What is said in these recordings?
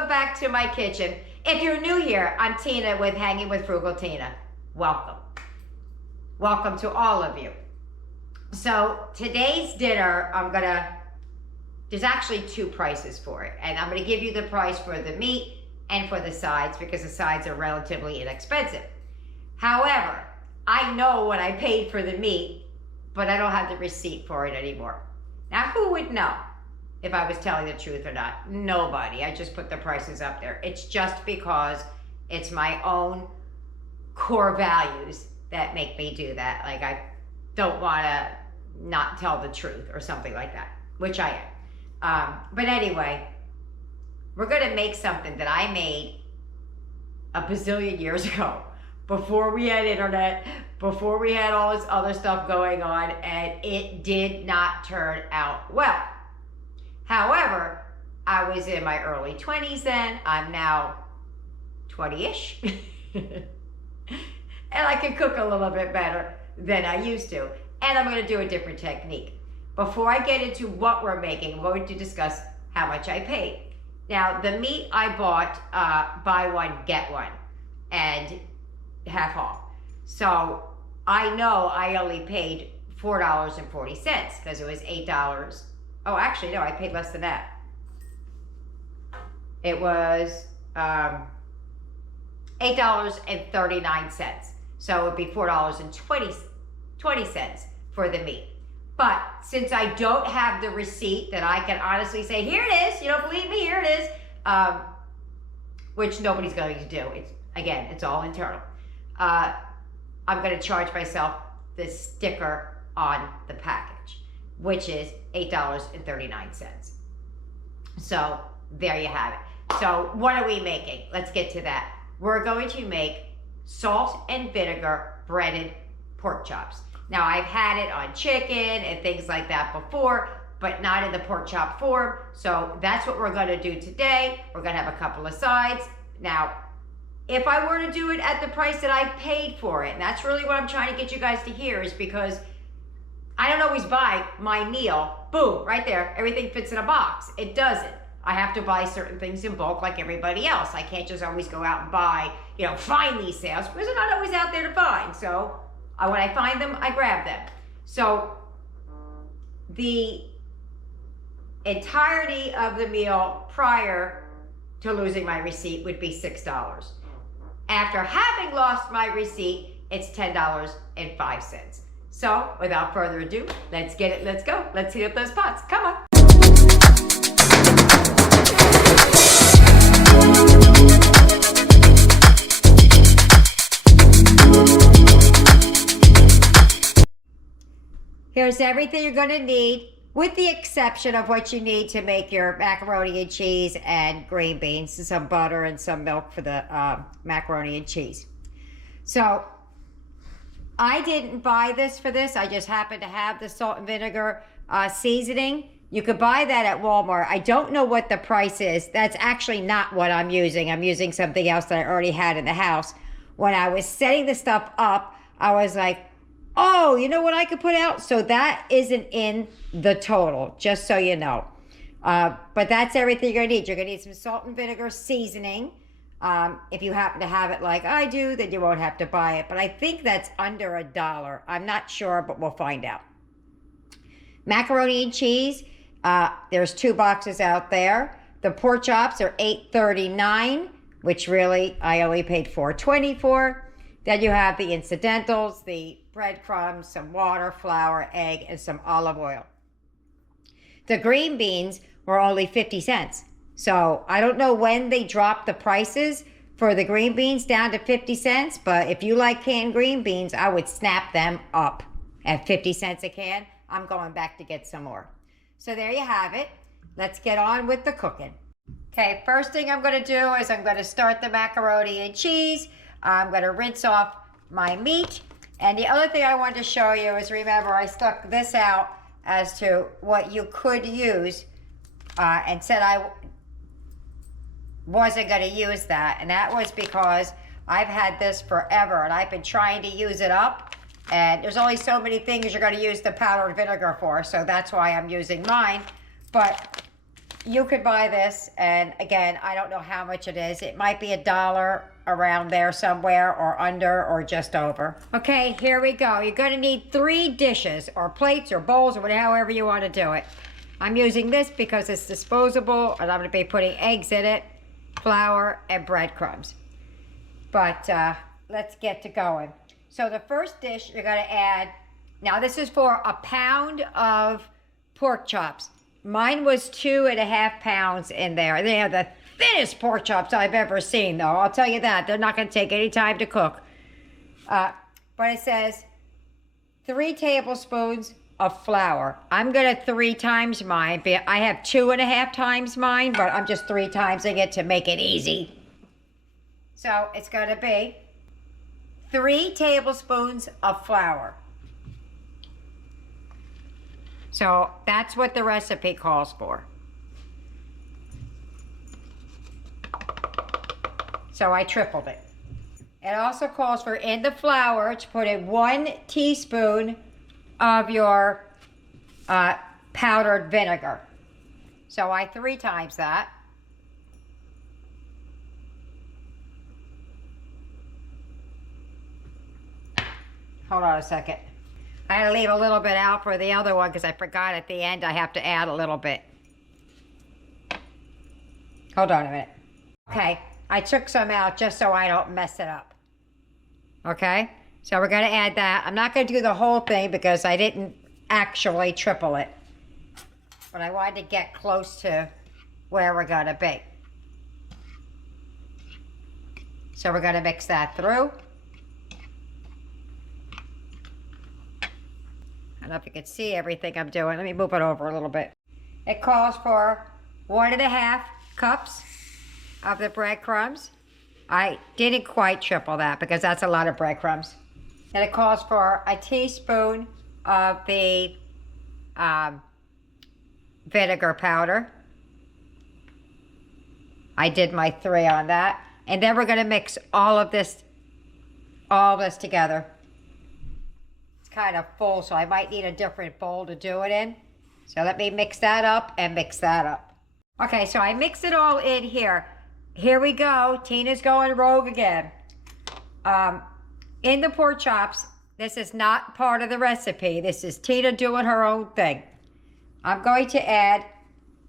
welcome back to my kitchen. If you're new here, I'm Tina with Hanging with Frugal Tina. Welcome. Welcome to all of you. So today's dinner, there's actually two prices for it. And I'm gonna give you the price for the meat and for the sides because the sides are relatively inexpensive. However, I know what I paid for the meat, but I don't have the receipt for it anymore. Now, who would know if I was telling the truth or not? Nobody. I just put the prices up there. It's just because it's my own core values that make me do that. Like, I don't want to not tell the truth or something like that, which I am. But anyway, we're going to make something that I made a bazillion years ago, before we had internet, before we had all this other stuff going on, and it did not turn out well. However, I was in my early 20s then. I'm now 20-ish. And I can cook a little bit better than I used to. And I'm going to do a different technique. Before I get into what we're making, I'm going to discuss how much I paid. Now, the meat I bought, buy one, get one, and half off. So I know I only paid $4.40 because it was $8. Oh, actually, no, I paid less than that. It was $8.39. So it would be $4.20 for the meat. But since I don't have the receipt that I can honestly say, here it is, you don't believe me, here it is, which nobody's going to do. It's all internal. I'm going to charge myself the sticker on the package, which is $8.39. So there you have it. So what are we making? Let's get to that. We're going to make salt and vinegar breaded pork chops. Now, I've had it on chicken and things like that before, but not in the pork chop form. So that's what we're going to do today. We're going to have a couple of sides. Now, if I were to do it at the price that I paid for it, and that's really what I'm trying to get you guys to hear, is because I don't always buy my meal, boom, right there, everything fits in a box. It doesn't. I have to buy certain things in bulk like everybody else. I can't just always go out and buy, find these sales, because they're not always out there to find. So when I find them, I grab them. So the entirety of the meal prior to losing my receipt would be $6. After having lost my receipt, it's $10.05. So without further ado, let's get it, let's go. Let's heat up those pots, come on. Here's everything you're gonna need, with the exception of what you need to make your macaroni and cheese and green beans, and some butter and some milk for the macaroni and cheese. So I didn't buy this for this. I just happened to have the salt and vinegar seasoning. You could buy that at Walmart. I don't know what the price is. That's actually not what I'm using. I'm using something else that I already had in the house. When I was setting the stuff up, I was like, oh, you know what I could put out? So that isn't in the total, just so you know. But that's everything you're gonna need. You're gonna need some salt and vinegar seasoning. If you happen to have it like I do, then you won't have to buy it. But I think that's under $1. I'm not sure, but we'll find out. Macaroni and cheese, there's 2 boxes out there. The pork chops are $8.39, which really I only paid $4.20 for. Then you have the incidentals, the breadcrumbs, some water, flour, egg, and some olive oil. The green beans were only 50 cents. So I don't know when they dropped the prices for the green beans down to 50 cents, but if you like canned green beans, I would snap them up at 50 cents a can. I'm going back to get some more. So there you have it. Let's get on with the cooking. Okay, first thing I'm gonna do is I'm gonna start the macaroni and cheese. I'm gonna rinse off my meat. And the other thing I wanted to show you is, remember, I stuck this out as to what you could use and said I wasn't gonna use that. And that was because I've had this forever and I've been trying to use it up. And there's only so many things you're gonna use the powdered vinegar for, so that's why I'm using mine. But you could buy this, and again, I don't know how much it is. It might be $1 around there somewhere, or under, or just over. Okay, here we go. You're gonna need 3 dishes, or plates, or bowls, or whatever, however you wanna do it. I'm using this because it's disposable, and I'm gonna be putting eggs in it, flour, and breadcrumbs. But let's get to going. So the first dish you're gonna add, now this is for a pound of pork chops. Mine was 2.5 pounds in there. They have the thinnest pork chops I've ever seen, though. I'll tell you that. They're not going to take any time to cook. But it says 3 tablespoons of flour. I'm going to 3 times mine. I have 2.5 times mine, but I'm just 3 timesing it to make it easy. So it's going to be 3 tablespoons of flour. So that's what the recipe calls for. So I tripled it. It also calls for, in the flour, to put in 1 teaspoon of your powdered vinegar. So I 3 times that. Hold on a second. I had to leave a little bit out for the other one because I forgot at the end I have to add a little bit. Hold on a minute. Okay, I took some out just so I don't mess it up. Okay, so we're going to add that. I'm not going to do the whole thing because I didn't actually triple it. But I wanted to get close to where we're going to be. So we're going to mix that through. I don't know if you can see everything I'm doing. Let me move it over a little bit. It calls for 1.5 cups of the breadcrumbs. I didn't quite triple that because that's a lot of breadcrumbs. And it calls for a teaspoon of the vinegar powder. I did my 3 on that. And then we're going to mix all this together. Kind of full, so I might need a different bowl to do it in. So let me mix that up and mix that up. Okay, so I mixed it all in here. Here we go. Tina's going rogue again. In the pork chops, this is not part of the recipe. This is Tina doing her own thing. I'm going to add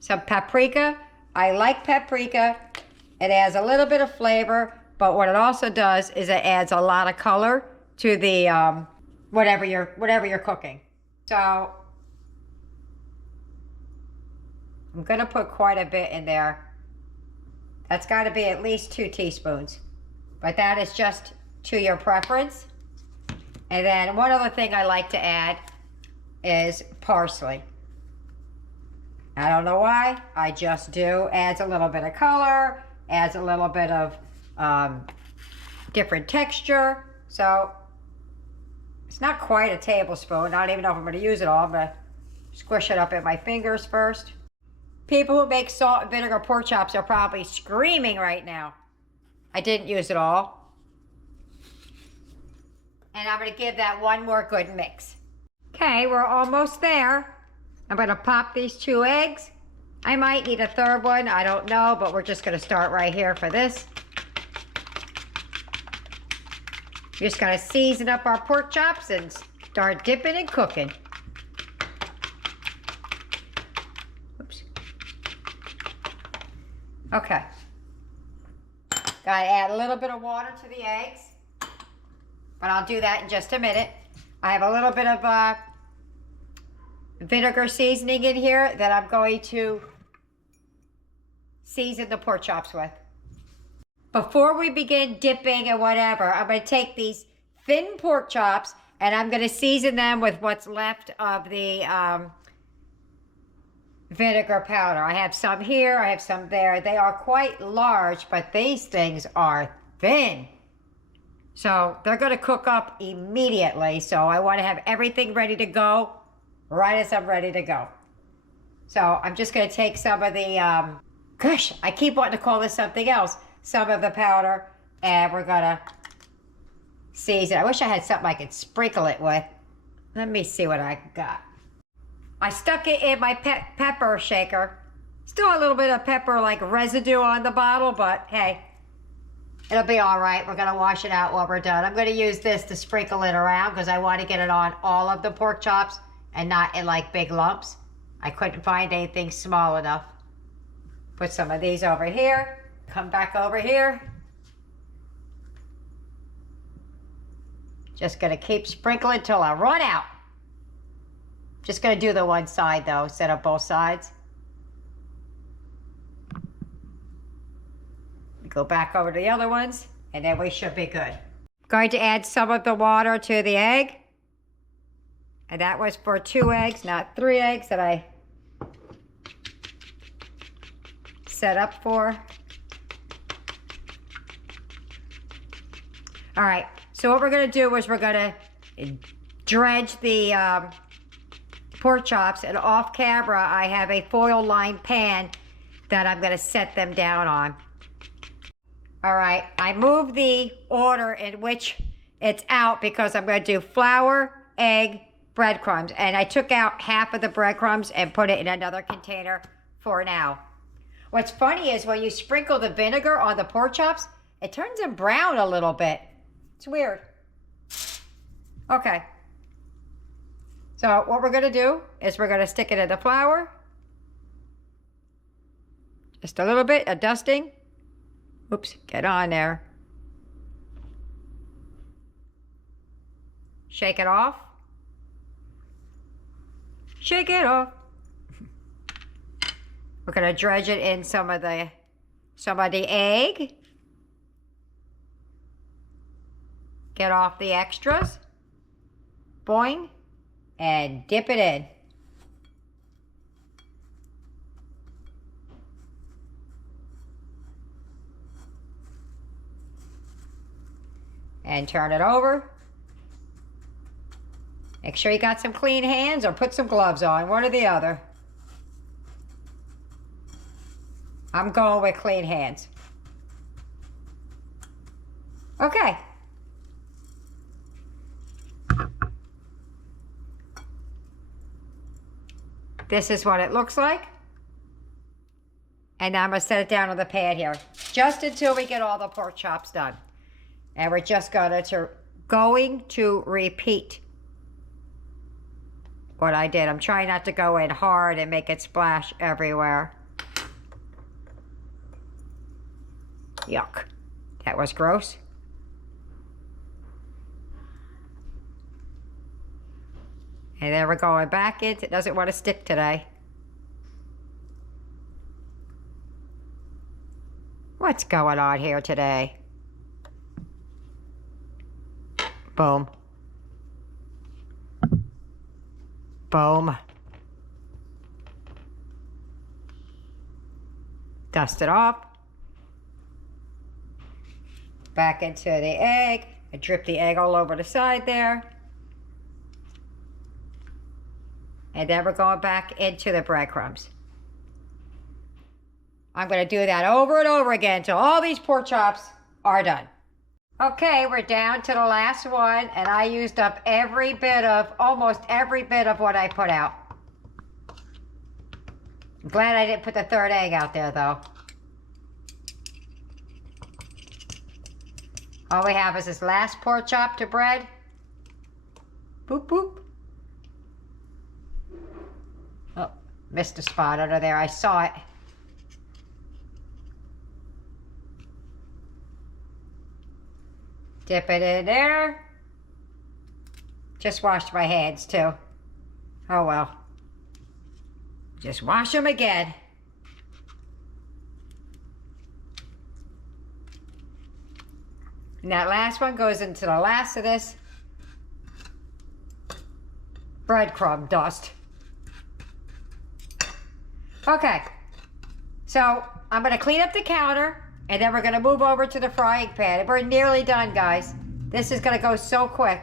some paprika. I like paprika. It adds a little bit of flavor, but what it also does is it adds a lot of color to the whatever you're cooking. So I'm gonna put quite a bit in there. That's got to be at least 2 teaspoons, but that is just to your preference. And then one other thing I like to add is parsley. I don't know why, I just do. Adds a little bit of color, adds a little bit of different texture. So it's not quite a tablespoon. I don't even know if I'm going to use it all. I'm going to squish it up in my fingers first. People who make salt and vinegar pork chops are probably screaming right now. I didn't use it all. And I'm going to give that one more good mix. Okay, we're almost there. I'm going to pop these 2 eggs. I might need a 3rd one. I don't know, but we're just going to start right here for this. We're just gonna season up our pork chops and start dipping and cooking. Oops. Okay. Gotta add a little bit of water to the eggs, but I'll do that in just a minute. I have a little bit of vinegar seasoning in here that I'm going to season the pork chops with. Before we begin dipping and whatever, I'm going to take these thin pork chops and I'm going to season them with what's left of the vinegar powder. I have some here, I have some there. They are quite large, but these things are thin. So they're going to cook up immediately. So I want to have everything ready to go right as I'm ready to go. So I'm just going to take some of the, gosh, I keep wanting to call this something else. Some of the powder, and we're gonna season. I wish I had something I could sprinkle it with. Let me see what I got. I stuck it in my pepper shaker, Still a little bit of pepper like residue on the bottle, but hey, it'll be all right. We're gonna wash it out while we're done. I'm gonna use this to sprinkle it around because I want to get it on all of the pork chops and not in like big lumps. I couldn't find anything small enough. Put some of these over here. Come back over here. Just gonna keep sprinkling till I run out. Just gonna do the one side though, instead of both sides. Go back over to the other ones, and then we should be good. Going to add some of the water to the egg. And that was for 2 eggs, not 3 eggs that I set up for. All right, so what we're gonna do is we're gonna dredge the pork chops, and off camera I have a foil lined pan that I'm gonna set them down on. All right, I moved the order in which it's out because I'm going to do flour, egg, breadcrumbs. And I took out half of the breadcrumbs and put it in another container for now. What's funny is when you sprinkle the vinegar on the pork chops, it turns them brown a little bit. It's weird. Okay. So what we're going to do is we're going to stick it in the flour. Just a little bit, a dusting. Oops, get on there. Shake it off. Shake it off. We're gonna dredge it in some of the egg. Get off the extras. Boing. And dip it in. And turn it over. Make sure you got some clean hands or put some gloves on, one or the other. I'm going with clean hands. Okay. This is what it looks like. And now I'm gonna set it down on the pan here, just until we get all the pork chops done. And we're just going to repeat what I did. I'm trying not to go in hard and make it splash everywhere. Yuck. That was gross. And then we're going back in. It doesn't want to stick today. What's going on here today? Boom. Boom. Dust it off. Back into the egg. I drip the egg all over the side there. And then we're going back into the breadcrumbs. I'm going to do that over and over again until all these pork chops are done. Okay, we're down to the last one, and I used up almost every bit of what I put out. I'm glad I didn't put the third egg out there, though. All we have is this last pork chop to bread. Boop, boop. Oh, missed a spot under there. I saw it. Dip it in there. Just washed my hands too. Oh well. Just wash them again. And that last one goes into the last of this breadcrumb dust. Okay. So I'm going to clean up the counter. And then we're going to move over to the frying pan. We're nearly done, guys. This is going to go so quick.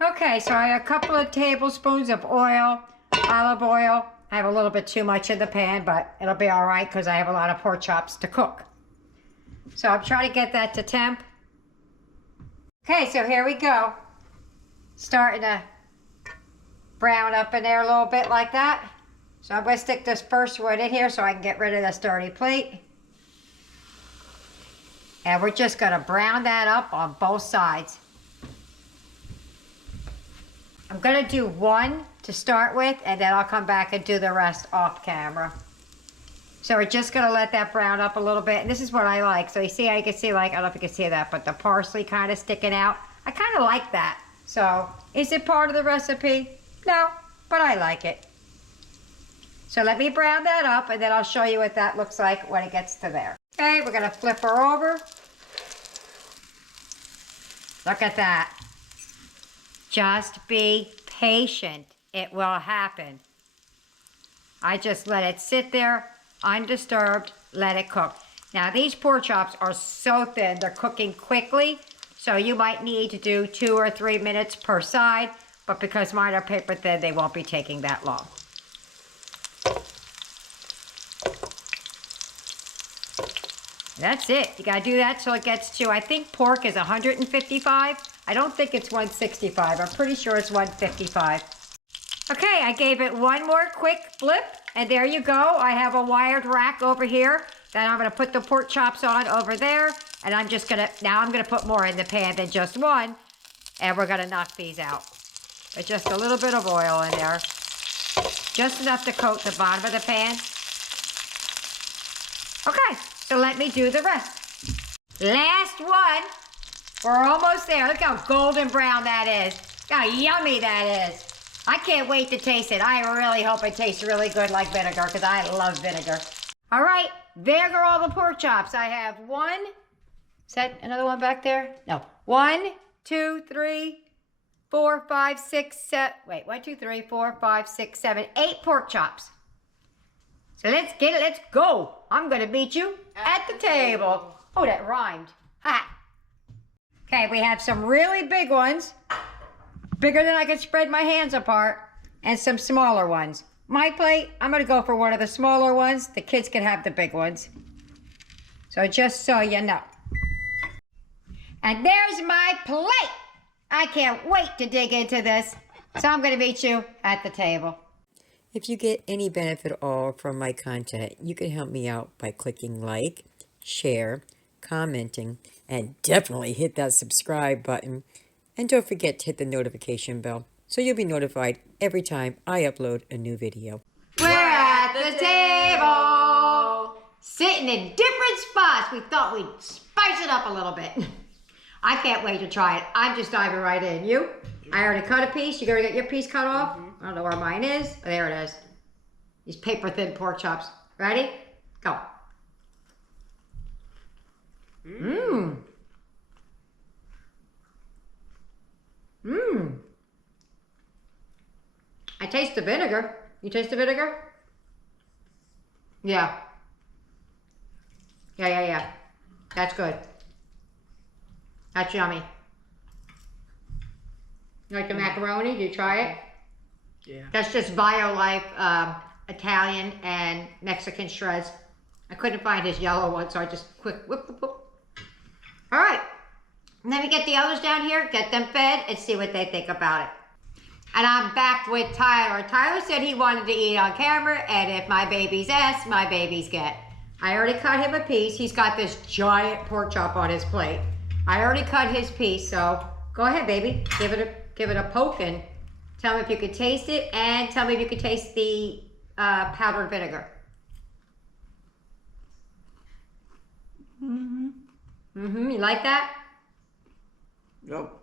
Okay, so I have a couple of tablespoons of oil, olive oil. I have a little bit too much in the pan, but it'll be all right because I have a lot of pork chops to cook. So I'm trying to get that to temp. Okay, so here we go. Starting to brown up in there a little bit like that. So I'm going to stick this first one in here so I can get rid of this dirty plate. And we're just going to brown that up on both sides. I'm going to do one to start with, and then I'll come back and do the rest off camera. So we're just going to let that brown up a little bit. And this is what I like. So you see how you can see, like, I don't know if you can see that, but the parsley kind of sticking out. I kind of like that. So is it part of the recipe? No, but I like it. So let me brown that up, and then I'll show you what that looks like when it gets to there. Okay, we're going to flip her over. Look at that. Just be patient. It will happen. I just let it sit there, undisturbed, let it cook. Now these pork chops are so thin, they're cooking quickly, so you might need to do 2 or 3 minutes per side, but because mine are paper thin, they won't be taking that long. That's it. You gotta do that till it gets to, I think pork is 155. I don't think it's 165. I'm pretty sure it's 155. Okay, I gave it one more quick flip, and there you go. I have a wired rack over here. Then I'm gonna put the pork chops on over there, and I'm gonna put more in the pan than just one, and we're gonna knock these out. With just a little bit of oil in there. Just enough to coat the bottom of the pan. Okay, so let me do the rest. Last one. We're almost there. Look how golden brown that is. Look how yummy that is. I can't wait to taste it. I really hope it tastes really good like vinegar, because I love vinegar. All right, there go all the pork chops. I have one. Is that another one back there? No. 1, 2, 3, 4, 5, 6, 7. Wait, 1, 2, 3, 4, 5, 6, 7, 8 pork chops. So let's get it. Let's go. I'm going to meet you at the table. Oh, that rhymed. Ha. Okay, we have some really big ones, bigger than I could spread my hands apart, and some smaller ones. My plate, I'm gonna go for one of the smaller ones. The kids can have the big ones. So just so you know. And there's my plate. I can't wait to dig into this. So I'm gonna meet you at the table. If you get any benefit at all from my content, you can help me out by clicking like, share, commenting, and definitely hit that subscribe button. And don't forget to hit the notification bell so you'll be notified every time I upload a new video. We're at the table, sitting in different spots. We thought we'd spice it up a little bit. I can't wait to try it. I'm just diving right in. You? I already cut a piece. You gotta get your piece cut off? I don't know where mine is. Oh, there it is. These paper thin pork chops. Ready? Go. Mmm. Mmm. I taste the vinegar. You taste the vinegar? Yeah. Yeah. That's good. That's yummy. You like the macaroni? Did you try it? Yeah. That's just BioLife Italian and Mexican shreds. I couldn't find his yellow one, so I just quick whip. All right. And then we get the others down here, get them fed, and see what they think about it. And I'm back with Tyler. Tyler said he wanted to eat on camera, and if my babies ask, my babies get. I already cut him a piece. He's got this giant pork chop on his plate. I already cut his piece, so go ahead, baby. Give it a poke and tell me if you could taste it, and tell me if you could taste the powdered vinegar. You like that? Nope.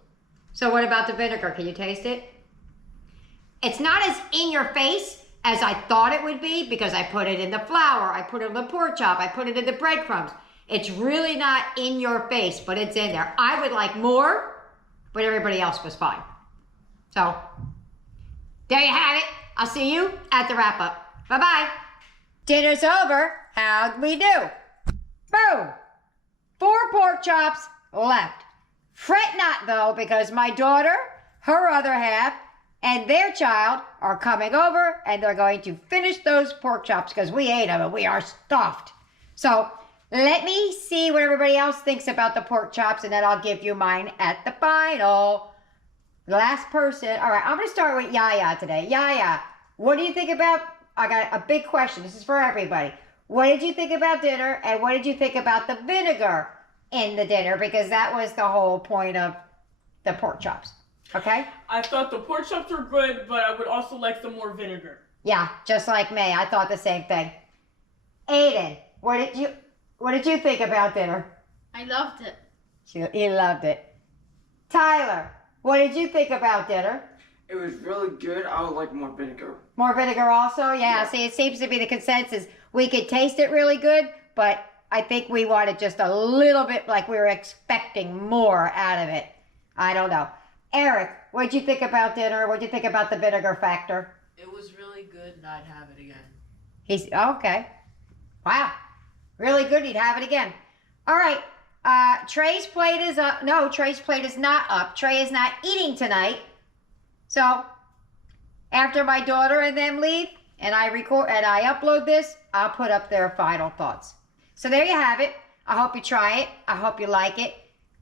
So what about the vinegar? Can you taste it? It's not as in your face as I thought it would be, because I put it in the flour, I put it in the pork chop, I put it in the breadcrumbs. It's really not in your face, but it's in there. I would like more, but everybody else was fine. So, there you have it. I'll see you at the wrap up. Bye-bye. Dinner's over. How'd we do? Boom. 4 pork chops left. Fret not, though, because my daughter, her other half, and their child are coming over, and they're going to finish those pork chops because we ate them and we are stuffed. So let me see what everybody else thinks about the pork chops, and then I'll give you mine at the final. The last person. All right, I'm going to start with Yaya today. Yaya, what do you think about got a big question. This is for everybody. What did you think about dinner, and what did you think about the vinegar in the dinner? Because that was the whole point of the pork chops. Okay? I thought the pork chops were good, but I would also like some more vinegar. Yeah, just like me. I thought the same thing. Aiden, what did you think about dinner? I loved it. He loved it. Tyler, what did you think about dinner? It was really good. I would like more vinegar. More vinegar also? Yeah, see, it seems to be the consensus. We could taste it really good, but I think we wanted just a little bit, like we were expecting more out of it. I don't know. Eric, what did you think about dinner? What did you think about the vinegar factor? It was really good and I'd have it again. He's, okay. Wow. Really good. He'd have it again. All right. Trey's plate is up. No, Trey's plate is not up. Trey is not eating tonight. So after my daughter and them leave and I record and I upload this, I'll put up their final thoughts. So there you have it. I hope you try it. I hope you like it.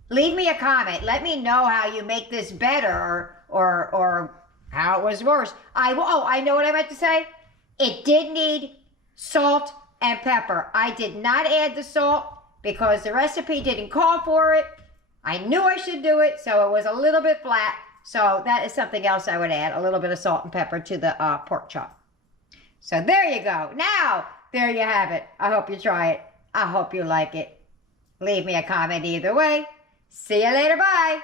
Leave me a comment. Let me know how you make this better or how it was worse. I know what I meant to say. It did need salt and pepper. I did not add the salt because the recipe didn't call for it. I knew I should do it, so it was a little bit flat. So that is something else I would add, a little bit of salt and pepper to the pork chop. So there you go. Now, there you have it. I hope you try it. I hope you like it. Leave me a comment either way. See you later. Bye.